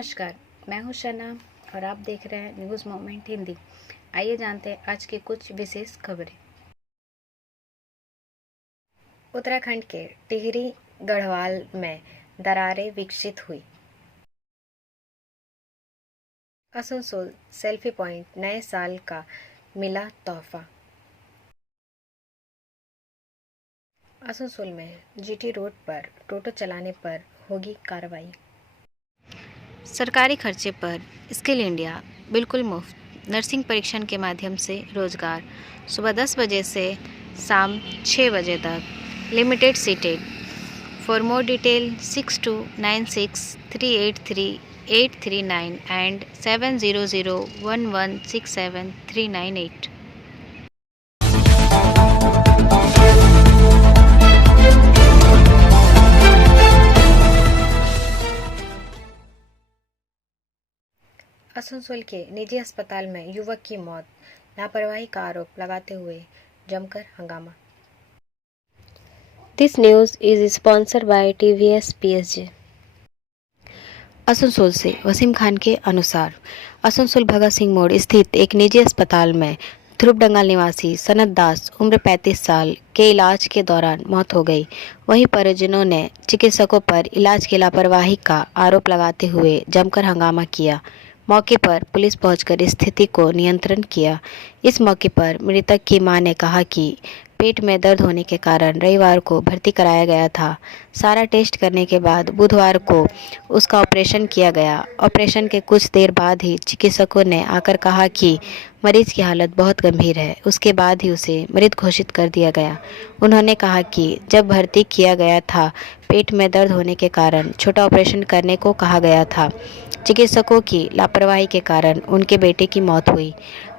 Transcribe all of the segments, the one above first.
नमस्कार, मैं हूं शना और आप देख रहे हैं न्यूज़ मोमेंट हिंदी। आइए जानते हैं आज की कुछ विशेष खबरें। उत्तराखंड के टिहरी गढ़वाल में दरारें विकसित हुई। आसनसोल सेल्फी पॉइंट, नए साल का मिला तोहफा। आसनसोल में जीटी रोड पर टोटो चलाने पर होगी कार्रवाई। सरकारी खर्चे पर स्किल इंडिया बिल्कुल मुफ्त। नर्सिंग परीक्षण के माध्यम से रोजगार। सुबह 10 बजे से शाम 6 बजे तक। Limited seated. For more detail 6296383839 and 7001167398। Asansol के निजी अस्पताल में युवक की मौत। लापरवाही का आरोप लगाते हुए जमकर हंगामा। This news is sponsored by TVS PSG। Asansol से वसीम खान के अनुसार आसनसोल भगत सिंह मोड़ स्थित एक निजी अस्पताल में ध्रुव डंगाल निवासी सनत दास उम्र 35 साल के इलाज के दौरान मौत हो गई। वहीं परिजनों ने चिकित्सकों पर इलाज की लापरवाही का आरोप लगाते हुए जमकर हंगामा किया। मौके पर पुलिस पहुंचकर स्थिति को नियंत्रण किया। इस मौके पर मृतक की मां ने कहा कि पेट में दर्द होने के कारण रविवार को भर्ती कराया गया था। सारा टेस्ट करने के बाद बुधवार को उसका ऑपरेशन किया गया। ऑपरेशन के कुछ देर बाद ही चिकित्सकों ने आकर कहा कि मरीज की हालत बहुत गंभीर है। उसके बाद ही उसे मृत घोषित कर दिया गया। उन्होंने कहा कि जब भर्ती किया गया था पेट में दर्द होने के कारण छोटा ऑपरेशन करने को कहा गया था। चिकित्सकों की लापरवाही के कारण उनके बेटे की मौत हुई।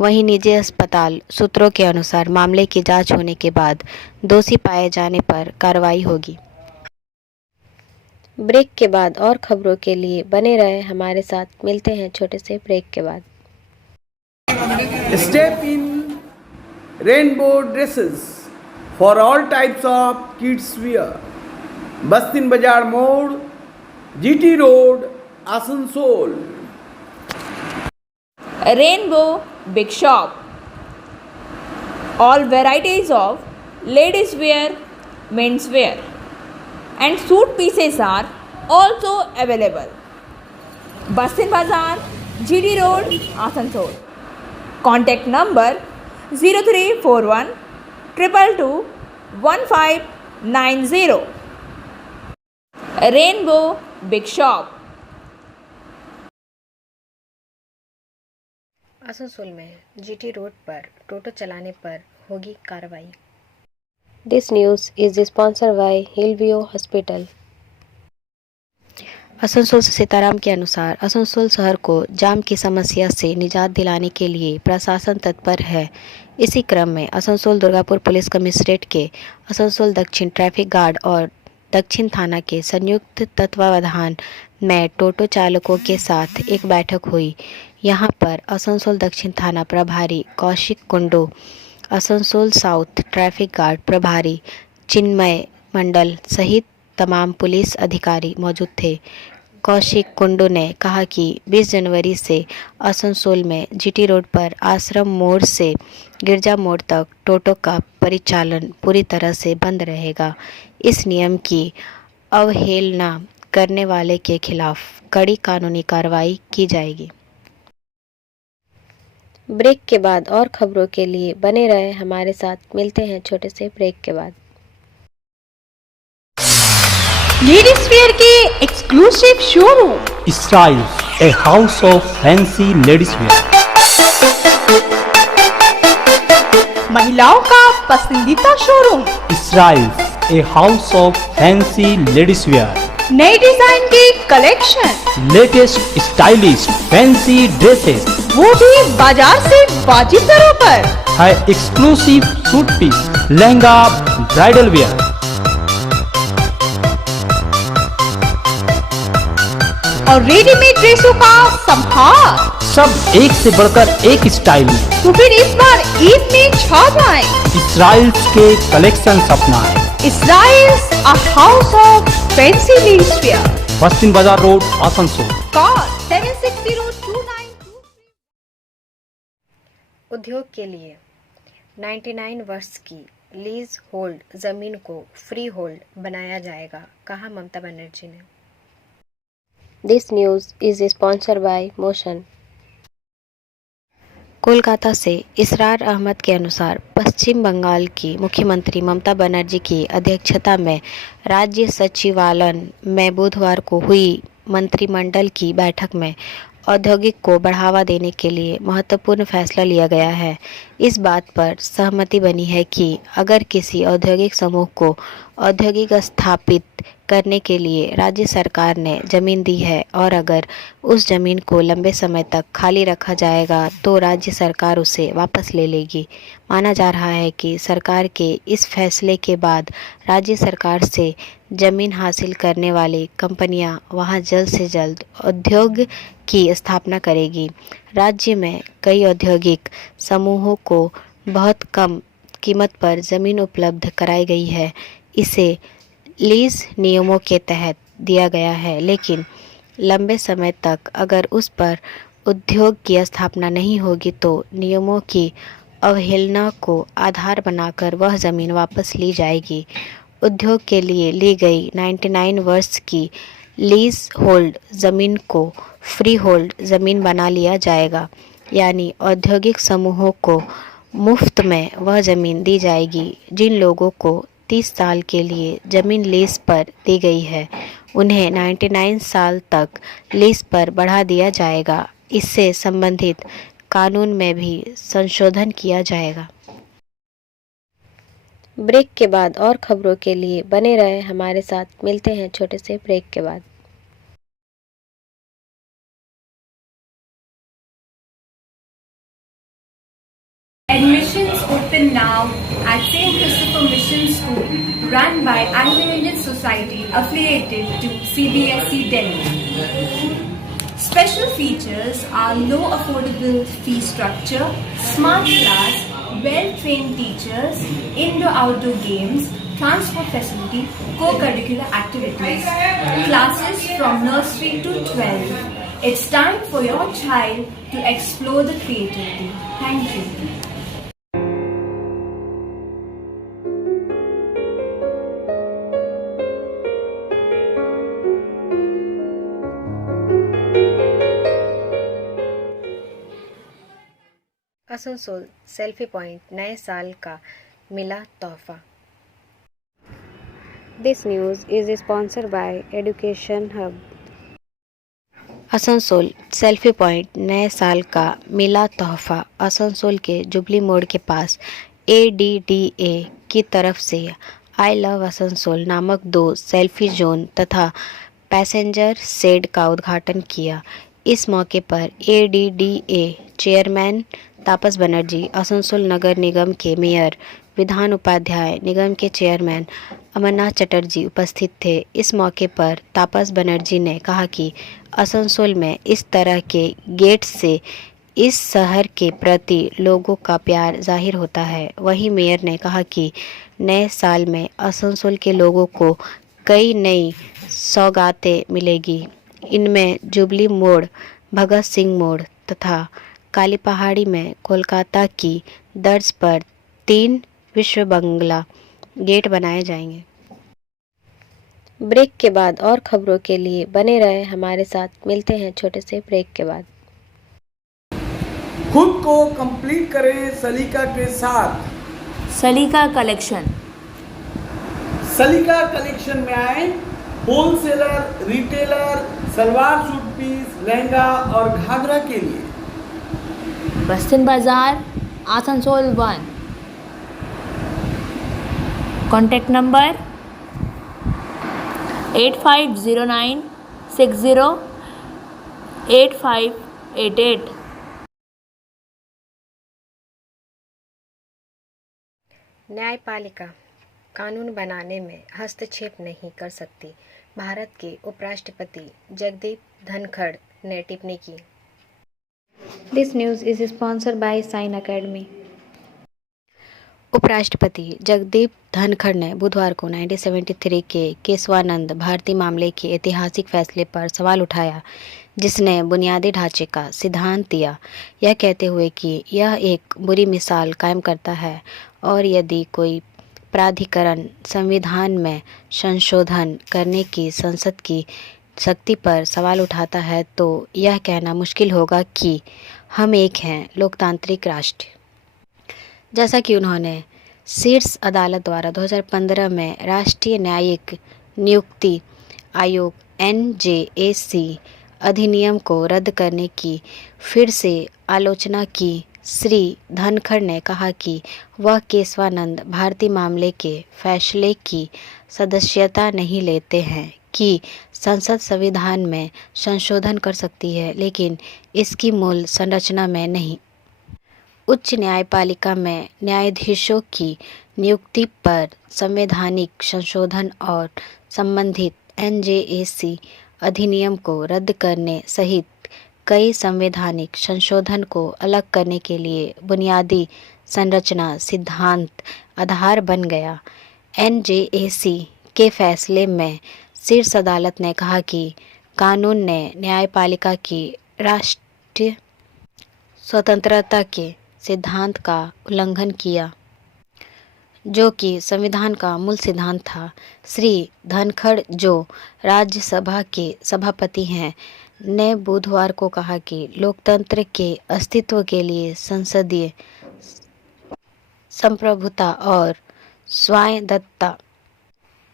वहीं निजी अस्पताल सूत्रों के अनुसार मामले की जांच होने के बाद दोषी पाए जाने पर कार्रवाई होगी। ब्रेक के बाद और खबरों के लिए बने रहे हमारे साथ। मिलते हैं छोटे से ब्रेक के बाद। Step in rainbow dresses for all types of kids wear. Bastin Bazaar Mode, GT Road, Asansol. Rainbow Big Shop. All varieties of ladies wear, men's wear and suit pieces are also available. Bastin Bazaar, GD Road, Asansol. Contact number 0341 222 1590. Rainbow Big Shop. Asansol में GT road पर टोटो चलाने पर होगी कार्रवाई। This news is sponsored by Hillview hospital. Asansol से सीताराम के अनुसार आसनसोल शहर को जाम की समस्या से निजात दिलाने के लिए प्रशासन तत्पर है। इसी क्रम में आसनसोल दुर्गापुर पुलिस कमिश्नरेट के आसनसोल दक्षिण ट्रैफिक गार्ड और दक्षिण थाना के संयुक्त तत्वावधान में टोटो चालकों के साथ एक बैठक हुई। यहां पर आसनसोल दक्षिण थाना प्रभारी Kaushik Kundu, Asansol south traffic guard प्रभारी चिन्मय मंडल सहित तमाम पुलिस अधिकारी मौजूद थे। कौशिक कुंडू ने कहा कि 20 जनवरी से आसनसोल में जीटी रोड पर आश्रम मोड़ से गिरजा मोड़ तक टोटो का परिचालन पूरी तरह से बंद रहेगा। इस नियम की अवहेलना करने वाले के खिलाफ कड़ी कानूनी कार्रवाई की जाएगी। ब्रेक के बाद और खबरों के लिए बने रहे हमारे साथ। मिलते हैं छोटे से ब्रेक के बाद। लेडीज वेयर के exclusive showroom Styles, a house of fancy ladies wear. महिलाओं का पसंदीदा showroom Styles, a house of fancy ladies wear. नए डिजाइन के collection, Latest stylish fancy dresses वो भी बाजार से वाजिब दरों पर। है exclusive suit piece, lehenga, bridal wear. और रेडीमेड ड्रेसों का संभार। सब एक से बढ़कर एक स्टाइल में। तो फिर इस बार ईद में छा जाएं। Styles के कलेक्शन अपनाएं। Styles, a house of fancy ladies wear. बस्तिन बाजार रोड, आसनसोल। Call उद्योग के लिए 99 वर्ष की लीज होल्ड जमीन को फ्री होल्ड बनाया जाएगा, कहा ममता बनर्जी ने। This news is sponsored by motion. Kolkata से इसरार अहमद के अनुसार पश्चिम बंगाल की मुख्यमंत्री ममता बनर्जी की अध्यक्षता में राज्य सचिवालय में बुधवार को हुई मंत्रिमंडल की बैठक में औद्योगिक को बढ़ावा देने के लिए महत्वपूर्ण फैसला लिया गया है। इस बात पर सहमति बनी है कि अगर किसी औद्योगिक समूह को औद्योगिक स्थापित करने के लिए राज्य सरकार ने जमीन दी है और अगर उस जमीन को लंबे समय तक खाली रखा जाएगा तो राज्य सरकार उसे वापस ले लेगी। माना जा रहा है कि सरकार के इस फैसले के बाद राज्य सरकार से जमीन हासिल करने वाली कंपनियां वहां जल्द से जल्द उद्योग की स्थापना करेगी। राज्य में कई औद्योगिक समूहों को बहुत कम कीमत पर ज़मीन उपलब्ध कराई गई है। इसे लीज नियमों के तहत दिया गया है, लेकिन लंबे समय तक अगर उस पर उद्योग की स्थापना नहीं होगी तो नियमों की अवहेलना को आधार बनाकर वह ज़मीन वापस ली जाएगी। उद्योग के लिए ली गई 99 वर्ष की लीज होल्ड ज़मीन को फ्री होल्ड ज़मीन बना लिया जाएगा, यानी औद्योगिक समूहों को मुफ्त में वह ज़मीन दी जाएगी। जिन लोगों को 30 साल के लिए ज़मीन लीज पर दी गई है उन्हें 99 साल तक लीज पर बढ़ा दिया जाएगा। इससे संबंधित कानून में भी संशोधन किया जाएगा। ब्रेक के बाद और खबरों के लिए बने रहे हमारे साथ। मिलते हैं छोटे से ब्रेक के बाद। Admissions open now at St. Christopher Mission School, run by Anglo-Indian Society affiliated to CBSE Delhi. Special features are low affordable fee structure, smart class, well-trained teachers, indoor-outdoor games, transport facility, co-curricular activities, classes from nursery to 12. It's time for your child to explore the creativity. Thank you. Asansol selfie point नए साल का मिला तोहफा। This news is sponsored by education hub. Asansol selfie point नए साल का मिला तोहफा आसनसोल के जुबली मोड़ के पास ADDA की तरफ से आई लव आसनसोल नामक 2 सेल्फी जोन तथा पैसेंजर शेड का उद्घाटन किया। इस मौके पर ADDA चेयरमैन तापस बनर्जी, आसनसोल नगर निगम के मेयर विधान उपाध्याय, निगम के चेयरमैन अमरनाथ चटर्जी उपस्थित थे। इस मौके पर तापस बनर्जी ने कहा कि आसनसोल में इस तरह के गेट से इस शहर के प्रति लोगों का प्यार जाहिर होता है। वहीं मेयर ने कहा कि नए साल में आसनसोल के लोगों को कई नई सौगातें मिलेगी। इनमें जुबली मोड़, भगत सिंह मोड़ तथा काली पहाड़ी में कोलकाता की तर्ज पर 3 विश्व बंगला गेट बनाए जाएंगे। ब्रेक के बाद और खबरों के लिए बने रहे हमारे साथ। मिलते हैं छोटे से ब्रेक के बाद। खुद को कंप्लीट करें सलीका के साथ। सलीका कलेक्शन। सलीका कलेक्शन में आए wholesaler, retailer, salwar suit piece, lehenga और घाघरा के लिए। बस्तिन बाजार, आसनसोल 1। Contact number 8509 60 8588। न्यायपालिका कानून बनाने में हस्तक्षेप नहीं कर सकती, भारत के उपराष्ट्रपति जगदीप धनखड़ ने टिप्पणी की। This news is sponsored by sine academy. उपराष्ट्रपति जगदीप धनखड़ ने बुधवार को 1973 के केशवानंद भारती मामले के ऐतिहासिक फैसले पर सवाल उठाया, जिसने बुनियादी ढांचे का सिद्धांत दिया, यह कहते हुए कि यह एक बुरी मिसाल कायम करता है और यदि कोई प्राधिकरण संविधान में संशोधन करने की संसद की शक्ति पर सवाल उठाता है तो यह कहना मुश्किल होगा कि हम एक हैं लोकतांत्रिक राष्ट्र। जैसा कि उन्होंने शीर्ष अदालत द्वारा 2015 में राष्ट्रीय न्यायिक नियुक्ति आयोग NJAC अधिनियम को रद्द करने की फिर से आलोचना की, श्री धनखड़ ने कहा कि वह केशवानंद भारती मामले के फैसले की सदस्यता नहीं लेते हैं कि संसद संविधान में संशोधन कर सकती है, लेकिन इसकी मूल संरचना में नहीं। उच्च न्यायपालिका में न्यायाधीशों की नियुक्ति पर संवैधानिक संशोधन और संबंधित NJAC अधिनियम को रद्द करने सहित कई संवैधानिक संशोधन को अलग करने के लिए बुनियादी संरचना सिद्धांत आधार बन गया। NJAC के फैसले में शीर्ष अदालत ने कहा कि कानून ने न्यायपालिका की राष्ट्रीय स्वतंत्रता के सिद्धांत का उल्लंघन किया, जो कि संविधान का मूल सिद्धांत था। श्री धनखड़, जो राज्यसभा के सभापति हैं, ने बुधवार को कहा कि लोकतंत्र के अस्तित्व के लिए संसदीय संप्रभुता और स्वायत्तता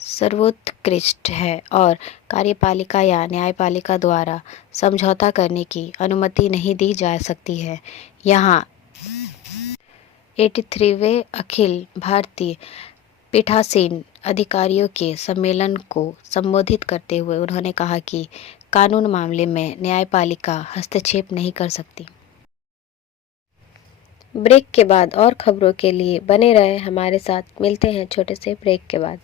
सर्वोत्कृष्ट है और कार्यपालिका या न्यायपालिका द्वारा समझौता करने की अनुमति नहीं दी जा सकती है। यहाँ 83वें अखिल भारतीय पीठासीन अधिकारियों के सम्मेलन को संबोधित करते हुए उन्होंने कहा कि कानून मामले में न्यायपालिका हस्तक्षेप नहीं कर सकती। ब्रेक के बाद और खबरों के लिए बने रहे हमारे साथ। मिलते हैं छोटे से ब्रेक के बाद।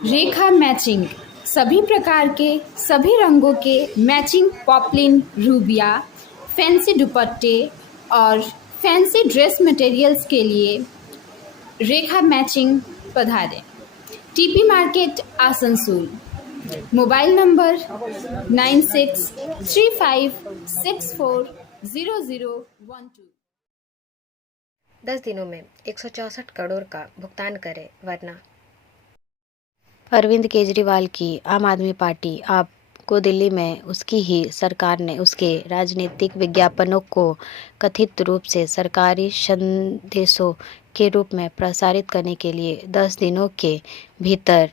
रेखा मैचिंग, सभी प्रकार के सभी रंगों के मैचिंग पॉपलिन, रूबिया, फैंसी दुपट्टे और फैंसी ड्रेस मटेरियल्स के लिए रेखा मैचिंग पधारें। TP market Asansol. Mobile number 9635640012। 10 दिनों में 164 करोड़ का भुगतान करें वरना। अरविंद केजरीवाल की आम आदमी पार्टी आप को दिल्ली में उसकी ही सरकार ने उसके राजनीतिक विज्ञापनों को कथित रूप से सरकारी संदेशों के रूप में प्रसारित करने के लिए 10 दिनों के भीतर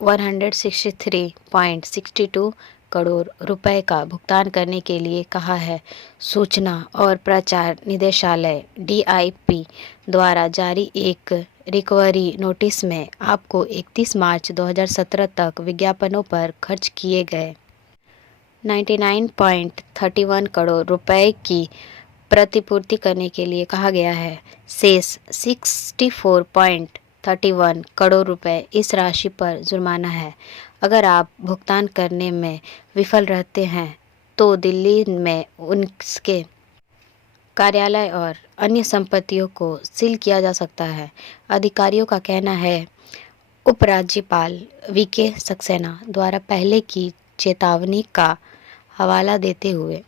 163.62 करोड़ रुपए का भुगतान करने के लिए कहा है। सूचना और प्रचार निदेशालय DIP द्वारा जारी एक रिकवरी नोटिस में आपको 31 मार्च 2017 तक विज्ञापनों पर खर्च किए गए 99.31 करोड़ रुपए की प्रतिपूर्ति करने के लिए कहा गया है। शेष 64.31 करोड़ रुपए इस राशि पर जुर्माना है। अगर आप भुगतान करने में विफल रहते हैं तो दिल्ली में उनके कार्यालय और अन्य संपत्तियों को सील किया जा सकता है। अधिकारियों का कहना है। उपराज्यपाल VK सक्सेना द्वारा पहले की चेतावनी का हवाला देते हुए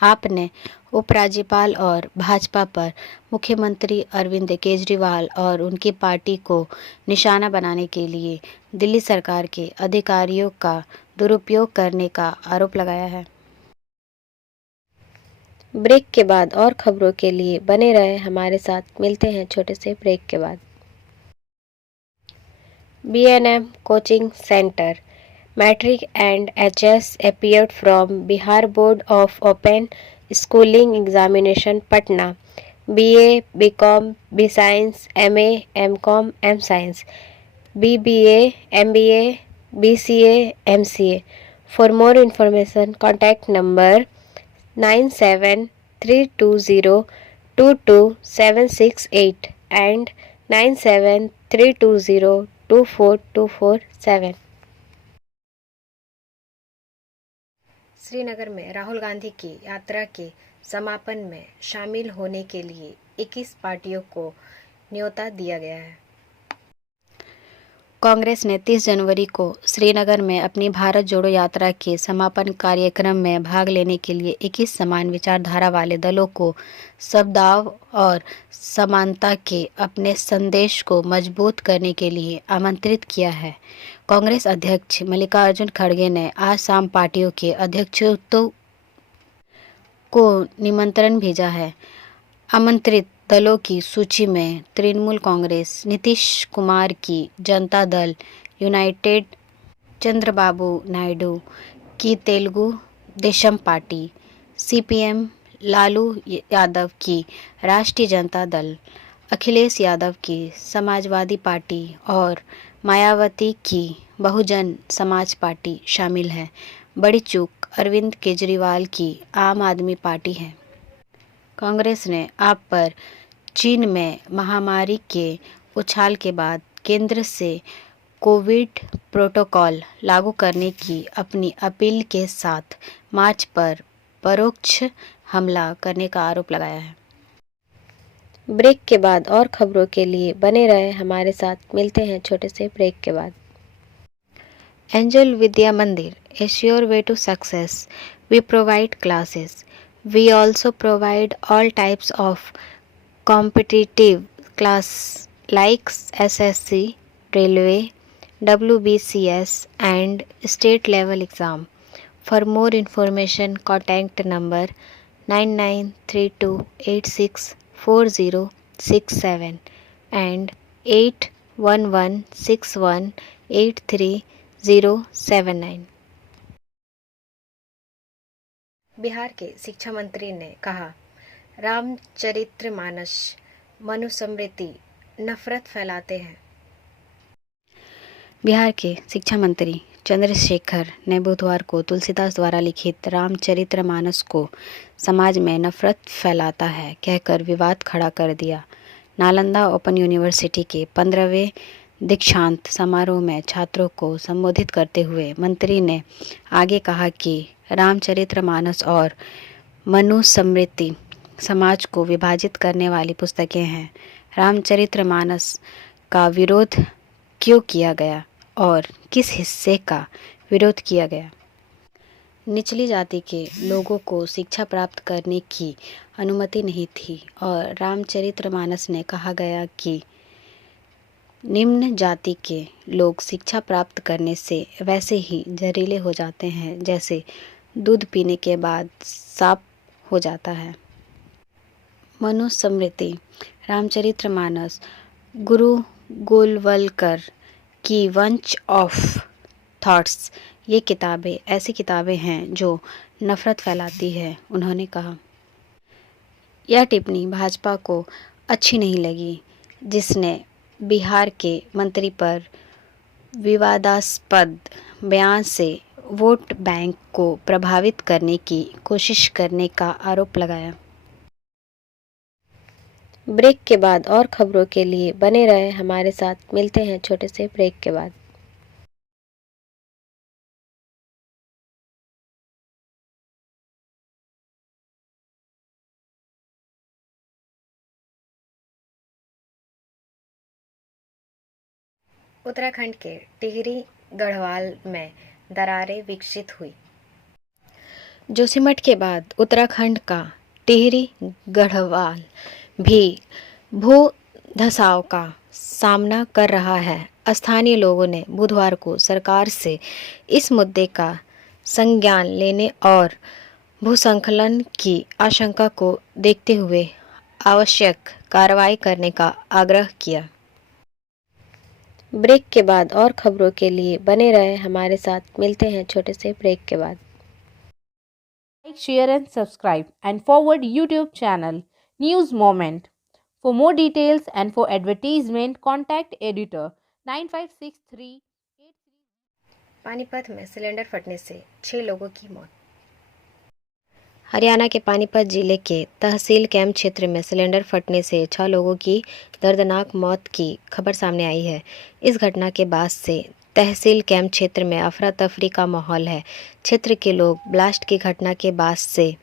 आपने उपराज्यपाल और भाजपा पर मुख्यमंत्री अरविंद केजरीवाल और उनकी पार्टी को निशाना बनाने के लिए दिल्ली सरकार के अधिकारियों का दुरुपयोग करने का आरोप लगाया है। ब्रेक के बाद और खबरों के लिए बने रहे हमारे साथ। मिलते हैं छोटे से ब्रेक के बाद। BNM coaching centre matric and HS appeared from Bihar Board of Open Schooling Examination Patna, BA, BCom, BScience, MA, MCom, M-Science, BBA, MBA, BCA, MCA. For more information, contact number 9732022768 and 9732024247. Srinagar में राहुल गांधी की यात्रा के समापन में शामिल होने के लिए 21 पार्टियों को न्योता दिया गया है। कांग्रेस ने 30 जनवरी को श्रीनगर में अपनी भारत जोड़ो यात्रा के समापन कार्यक्रम में भाग लेने के लिए 21 समान विचारधारा वाले दलों को सद्भाव और समानता के अपने संदेश को मजबूत करने के लिए आमंत्रित किया है। कांग्रेस अध्यक्ष मल्लिकार्जुन खड़गे ने आज शाम पार्टियों के अध्यक्षों को निमंत्रण भेजा है। आमंत्रित दलों की सूची में तृणमूल कांग्रेस, नीतीश कुमार की जनता दल यूनाइटेड, चंद्रबाबू नायडू की तेलुगु देशम पार्टी, सीपीएम लालू यादव की राष्ट्रीय जनता दल, अखिलेश यादव की समाजवादी पार्टी और मायावती की बहुजन समाज पार्टी शामिल है। बड़ी चूक अरविंद केजरीवाल की आम आदमी पार्टी है। कांग्रेस ने आप पर चीन में महामारी के उछाल के बाद केंद्र से कोविड प्रोटोकॉल लागू करने की अपनी अपील के साथ मार्च पर परोक्ष हमला करने का आरोप लगाया है। ब्रेक के बाद और खबरों के लिए बने रहे हमारे साथ। मिलते हैं छोटे से ब्रेक के बाद। एंजल विद्या मंदिर, a sure way to success. We provide classes. We also provide all types of competitive class like SSC, Railway, WBCS and state level exam. For more information, contact number 9932864067 and 8116183079। Bihar के शिक्षा मंत्री ने कहा, रामचरितमानस मनुस्मृति नफरत फैलाते हैं। बिहार के शिक्षा मंत्री चंद्रशेखर ने बुधवार को तुलसीदास द्वारा लिखित रामचरितमानस को समाज में नफरत फैलाता है कहकर विवाद खड़ा कर दिया। नालंदा ओपन यूनिवर्सिटी के 15वें दीक्षांत समारोह में छात्रों को संबोधित करते हुए मंत्री ने आगे कहा कि रामचरितमानस और मनुस्मृति समाज को विभाजित करने वाली पुस्तकें हैं। रामचरितमानस का विरोध क्यों किया गया और किस हिस्से का विरोध किया गया? निचली जाति के लोगों को शिक्षा प्राप्त करने की अनुमति नहीं थी और रामचरितमानस में कहा गया कि निम्न जाति के लोग शिक्षा प्राप्त करने से वैसे ही जहरीले हो जाते हैं जैसे दूध पीने के बाद साफ हो जाता है। मनुस्मृति, रामचरितमानस गुरु गोलवलकर की वंच ऑफ थॉट्स, ये किताबें ऐसी किताबें हैं जो नफरत फैलाती है। उन्होंने कहा, यह टिप्पणी भाजपा को अच्छी नहीं लगी जिसने बिहार के मंत्री पर विवादास्पद बयान से वोट बैंक को प्रभावित करने की कोशिश करने का आरोप लगाया। ब्रेक के बाद और खबरों के लिए बने रहे हमारे साथ। मिलते हैं छोटे से ब्रेक के बाद। उत्तराखंड के टिहरी गढ़वाल में दरारें विकसित हुई। जोशीमठ के बाद उत्तराखंड का टिहरी गढ़वाल भी भू धसाव का सामना कर रहा है। स्थानीय लोगों ने बुधवार को सरकार से इस मुद्दे का संज्ञान लेने और भूस्खलन की आशंका को देखते हुए आवश्यक कार्रवाई करने का आग्रह किया। ब्रेक के बाद और खबरों के लिए बने रहे हमारे साथ। मिलते हैं छोटे से ब्रेक के बाद। Like, share and subscribe and forward YouTube channel News Moment. For more details and for advertisement, contact editor 9563. Panipat में सिलेंडर फटने से 6 लोगों की मौत। हरियाणा के पानीपत जिले के तहसील कैंप क्षेत्र में सिलेंडर फटने से 6 लोगों की दर्दनाक मौत की खबर सामने आई है। इस घटना के बाद से तहसील कैंप क्षेत्र में अफरा तफरी का माहौल है। क्षेत्र के लोग ब्लास्ट की घटना के बाद से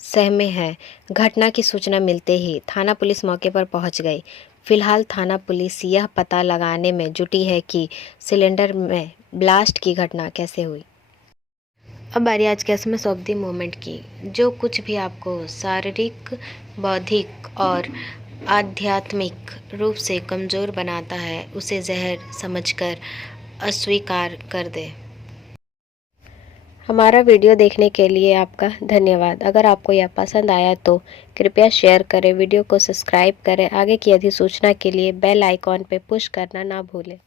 सहमे हैं। घटना की सूचना मिलते ही थाना पुलिस मौके पर पहुंच गई। फिलहाल थाना पुलिस यह पता लगाने में जुटी है कि सिलेंडर में ब्लास्ट की घटना कैसे हुई। अब बारी आज के एसएमएस ऑफ द मोमेंट की। जो कुछ भी आपको शारीरिक, बौद्धिक और आध्यात्मिक रूप से कमज़ोर बनाता है उसे जहर समझकर अस्वीकार कर दे। हमारा वीडियो देखने के लिए आपका धन्यवाद। अगर आपको यह पसंद आया तो कृपया शेयर करें, वीडियो को सब्सक्राइब करें। आगे की अधिसूचना के लिए बेल आइकॉन पर पुश करना ना भूलें।